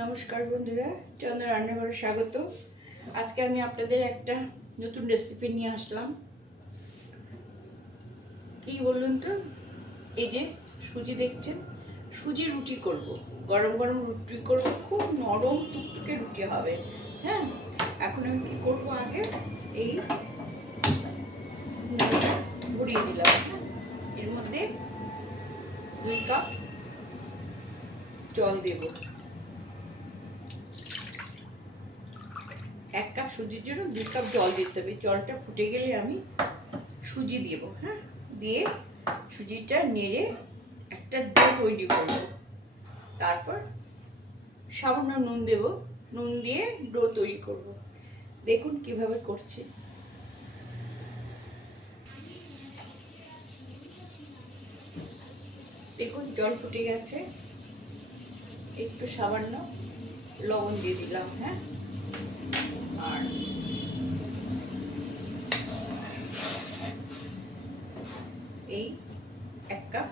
নমস্কার বন্ধুরা, চন্দ্র রান্নাঘরে স্বাগত। আজকে আমি আপনাদের একটা নতুন রেসিপি নিয়ে আসলাম। কি বলুন তো, এই যে সুজি দেখছেন, সুজি রুটি করব। গরম গরম রুটি করব, খুব নরম টুকটুকে রুটি হবে। হ্যাঁ, এখন আমি কি করব, আগে এই ময়দা ধরিয়ে দিলাম। হ্যাঁ, এর মধ্যে 2 কাপ জল দেব। 1 কাপ সুজির জন্য 2 কাপ জল দিতে হবে। জলটা ফুটে গেলে আমি সুজি দেব। হ্যাঁ, দিয়ে সুজিটা নেড়ে একটা ডো তৈরি করব। তারপর সামান্য নুন দেব, নুন দিয়ে ডো তৈরি করব। দেখুন কিভাবে করছি। দেখুন জল ফুটে গেছে, একটু সামান্য লবণ দিয়ে দিলাম। হ্যাঁ, আর এই 1 কাপ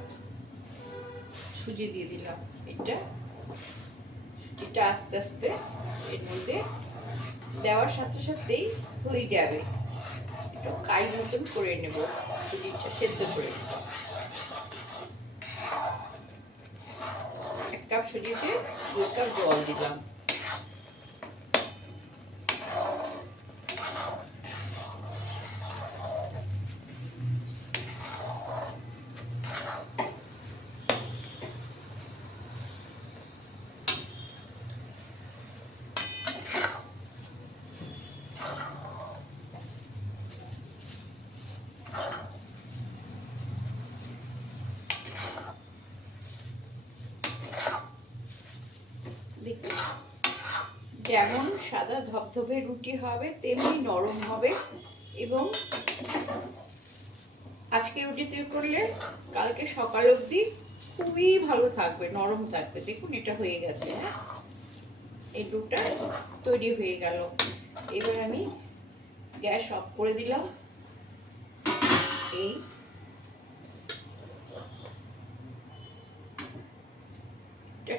সুজি দিয়ে দিলাম। সুজিটা আস্তে আস্তে এর মধ্যে দেওয়ার সাথে সাথেই হয়ে যাবে। একটু কাই মতন করে নেব, সুজিটা সেদ্ধ করে। 1 কাপ সুজিতে 2 কাপ জল দিলাম। দেখুন, যেমন সাদা ধবধবে রুটি হবে তেমনি নরম হবে, এবং আজকে রুটি তৈরি করলে কালকে সকাল অবধি খুবই ভালো থাকবে, নরম থাকবে। দেখুন এটা হয়ে গেছে। হ্যাঁ, এই ডোটা তৈরি হয়ে গেল। এবার আমি গ্যাস অফ করে দিলাম। এই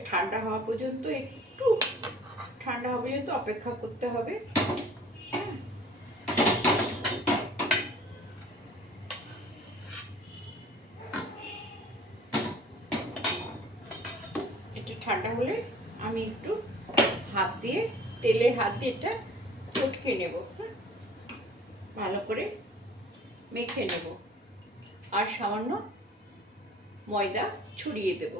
ঠান্ডা হওয়া পর্যন্ত, একটু ঠান্ডা হওয়া পর্যন্ত অপেক্ষা করতে হবে। এটা ঠান্ডা হলে আমি একটু তেলের হাত দিয়ে এটা চটকে নেব। হ্যাঁ, ভালো করে মেখে নেব, আর সামান্য ময়দা ছড়িয়ে দেব।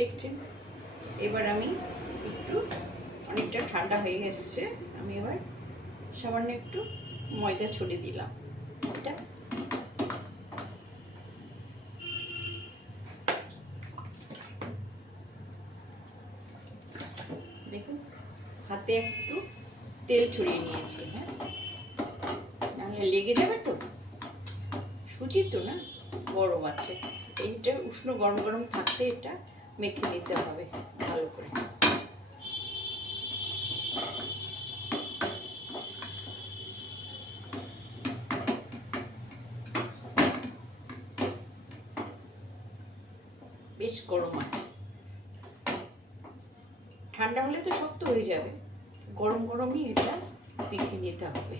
দেখছেন, এবার আমি অনেকটা ঠান্ডা হয়ে এসছে, আমি এবার সামান্য একটু ময়দা ছড়িয়ে দিলাম। এটা দেখুন, হাতে একটু তেল ছড়িয়ে নিয়েছি। হ্যাঁ, নাহলে লেগে যাবে তো, সুজি তো না, গরম আছে। এইটা উষ্ণ গরম গরম থাকতে এটা মেখে নিতে হবে ভালো করে। বেশ গরম আছে, ঠান্ডা হলে তো শক্ত হয়ে যাবে। গরম গরমই এটা মেখে নিতে হবে।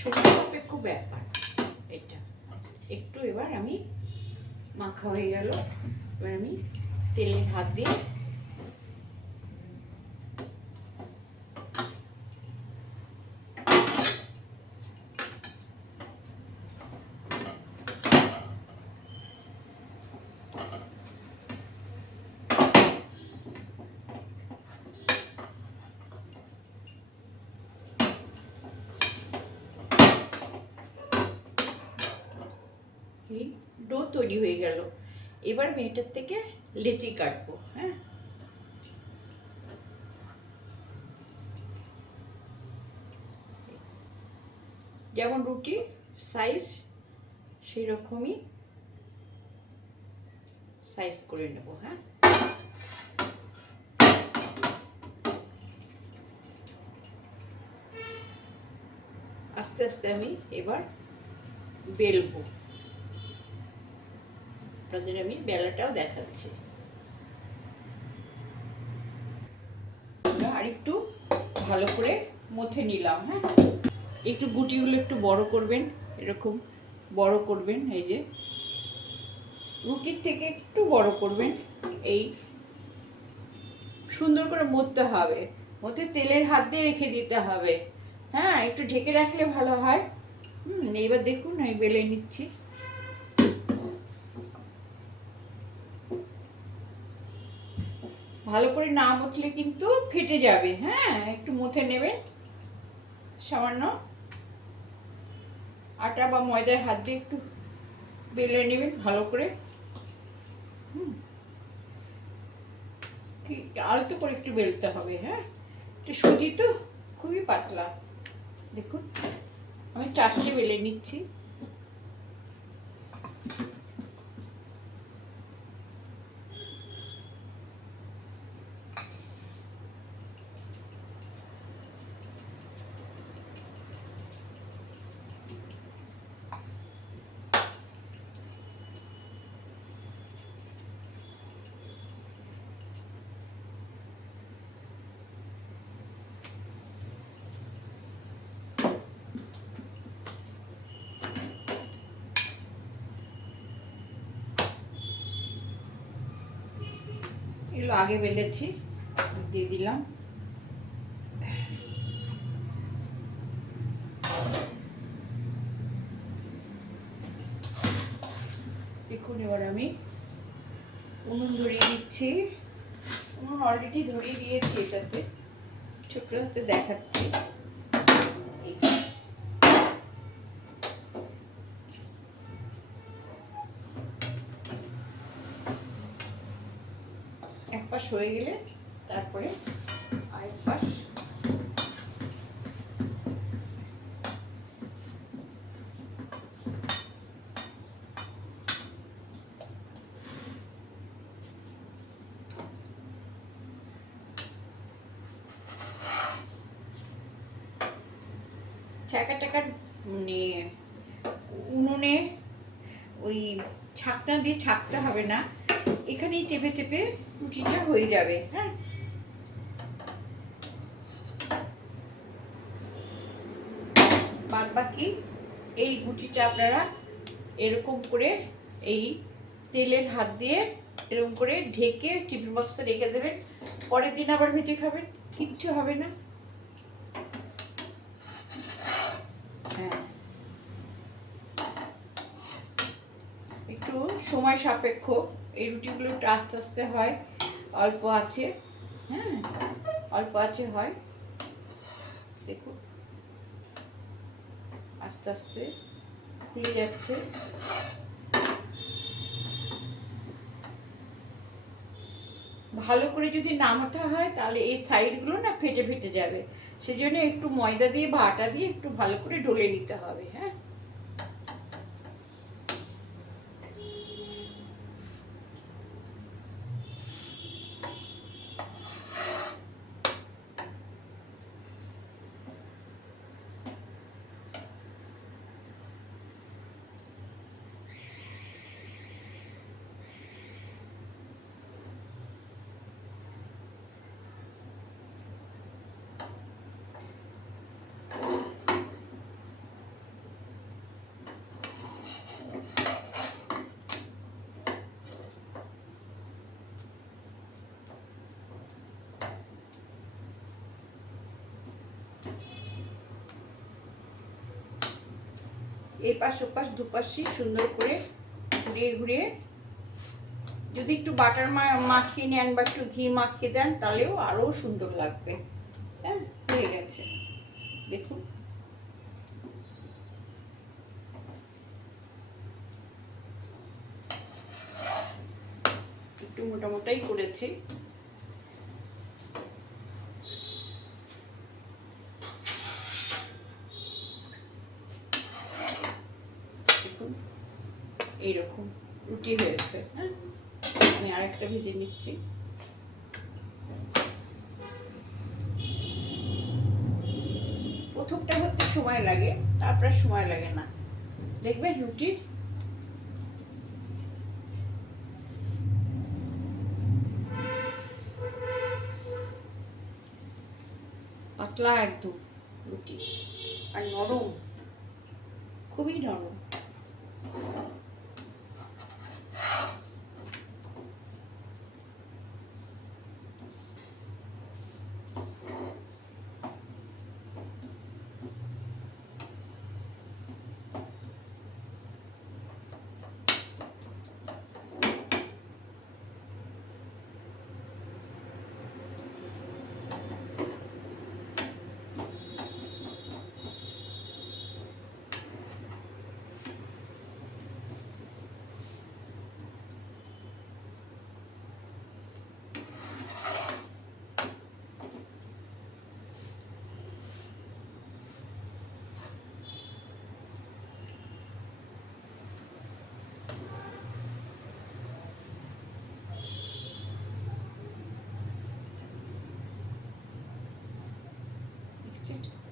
সময় সাপেক্ষ ব্যাপার এটা। একটু এবার আমি মাখা হয়ে গেল, এবার আমি তেলের হাত দিয়ে ডো তৈরি হয়ে গেল। এবার আমি এটার থেকে লেচি কাটবো। হ্যাঁ, যেমন রুটি সাইজ সেই রকমই সাইজ করে নেব। হ্যাঁ, আস্তে আস্তে আমি এবার বেলবো, আপনাদের আমি বেলাটাও দেখাচ্ছি। আর একটু ভালো করে মথে নিলাম। হ্যাঁ, একটু গুটিগুলো একটু বড় করবেন, এরকম বড় করবেন, এই যে রুটির থেকে একটু বড় করবেন। এই সুন্দর করে মথতে হবে, মথে তেলের হাত দিয়ে রেখে দিতে হবে। হ্যাঁ, একটু ঢেকে রাখলে ভালো হয়। এইবার দেখুন আমি বেলে নিচ্ছি। ভালো করে না মথলে কিন্তু ফেটে যাবে। হ্যাঁ, একটু মথে নেবেন, সামান্য আটা বা ময়দার হাত দিয়ে একটু বেলে নেবেন ভালো করে। আলতো করে একটু বেলতে হবে। হ্যাঁ, একটু সুজি তো খুবই পাতলা। দেখুন আমি চারটে বেলে নিচ্ছি। এগুলো আগে বেলেছি, দিয়ে দিলাম। দেখুন এবার আমি উনুন ধরিয়ে দিচ্ছি। উনুন অলরেডি ধরিয়ে দিয়েছি, এটাতে ছোট হাতে দেখাচ্ছি। এক পাশ হয়ে গেলে তারপরে আরেক পাশ। চাকা টাকা মানে উনুনে ওই ছাকনা দিয়ে ছাকতে হবে না, এখানেই চেপে চেপে রুটিটা হয়ে যাবে। হ্যাঁ, বাদ বাকি এই গুটিটা আপনারা এরকম করে এই তেলের হাত দিয়ে এরকম করে ঢেকে টিফিন বক্সে রেখে দেবেন। পরের দিন আবার ভেজে খাবেন, কিচ্ছু হবে না। হ্যাঁ, একটু সময় সাপেক্ষ, এই রুটিগুলো একটু আস্তে আস্তে হয়, অল্প আছে। হ্যাঁ, অল্প আছে হয়। দেখুন আস্তে আস্তে খুলে যাচ্ছে। ভালো করে যদি নামাতে হয় তাহলে এই সাইডগুলো না ফেটে ফেটে যাবে, সেজন্য একটু ময়দা দিয়ে বা আটা দিয়ে একটু ভালো করে ডলে নিতে হবে। হ্যাঁ, এই পাশ ওপাশ দুপাশই সুন্দর করে ঘুরিয়ে ঘুরিয়ে যদি একটু বাটার মাখিয়ে নেন বা একটু ঘি মাখিয়ে দেন তাহলেও আরো সুন্দর লাগবে। হ্যাঁ, হয়ে গেছে দেখুন। একটু মোটা মোটাই করেছি। দেখুন এইরকম রুটি হয়েছে। হ্যাঁ, আমি আরেকটা ভেজে নিচ্ছি। প্রথমটা হতে সময় লাগে, তারপর সময় লাগে না, দেখবেন রুটি পাতলা একদম রুটি, আর নরম, খুবই নরম।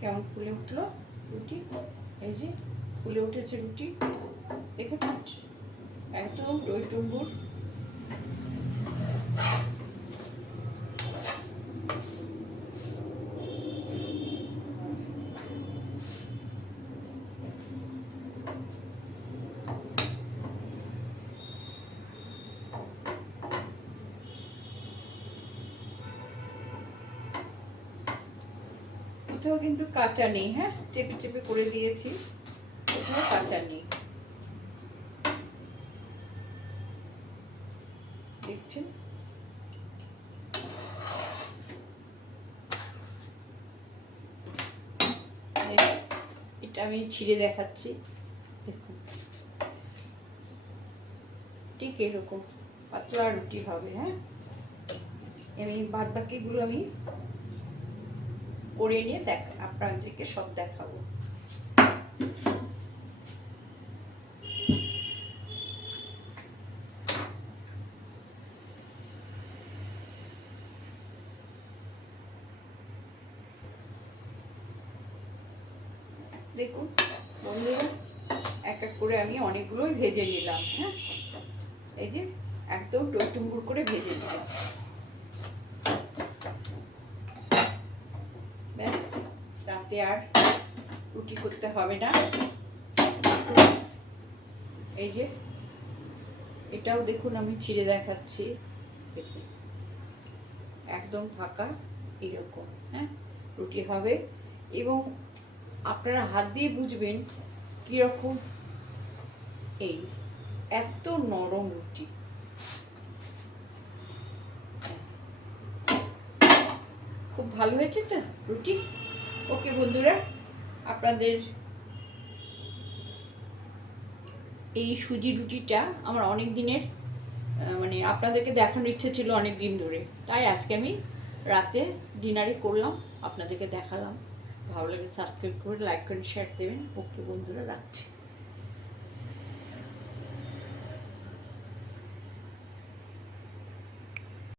কেমন ফুলে উঠলো রুটি, এই যে ফুলে উঠেছে রুটি, দেখেছেন একদম দই টুম্বুর। কোথাও কিন্তু কাঁচা নেই, হ্যাঁ চেপে চেপে করে দিয়েছি, কোথাও কাঁচা নেই, দেখছেন। এটা আমি ছিঁড়ে দেখাচ্ছি, দেখুন ঠিক এরকম পাতলা রুটি হবে। হ্যাঁ আমি বাদ বাকিগুলো আমি করে নিয়ে আপনাদেরকে সব দেখাবো। দেখুন বন্ধুরা, এক এক করে আমি অনেকগুলোই ভেজে নিলাম। হ্যাঁ এই যে একদম টইটুম্বুর করে ভেজে নিলাম, ব্যাস রাতে আর রুটি করতে হবে না। এই যে এটাও দেখুন আমি ছিঁড়ে দেখাচ্ছি, দেখুন একদম ফাঁকা এরকম হ্যাঁ রুটি হবে, এবং আপনারা হাত দিয়ে বুঝবেন কীরকম, এই এত নরম রুটি। খুব ভালো হয়েছে তো রুটি। ওকে বন্ধুরা, আপনাদের এই সুজি রুটিটা আমার অনেক দিনের মানে আপনাদেরকে দেখানোর ইচ্ছে ছিল অনেক দিন ধরে, তাই আজকে আমি রাতে ডিনারে করলাম, আপনাদেরকে দেখালাম। ভালো লাগে সাবস্ক্রাইব করে লাইক করে শেয়ার দেবেন। ওকে বন্ধুরা, রাখছি।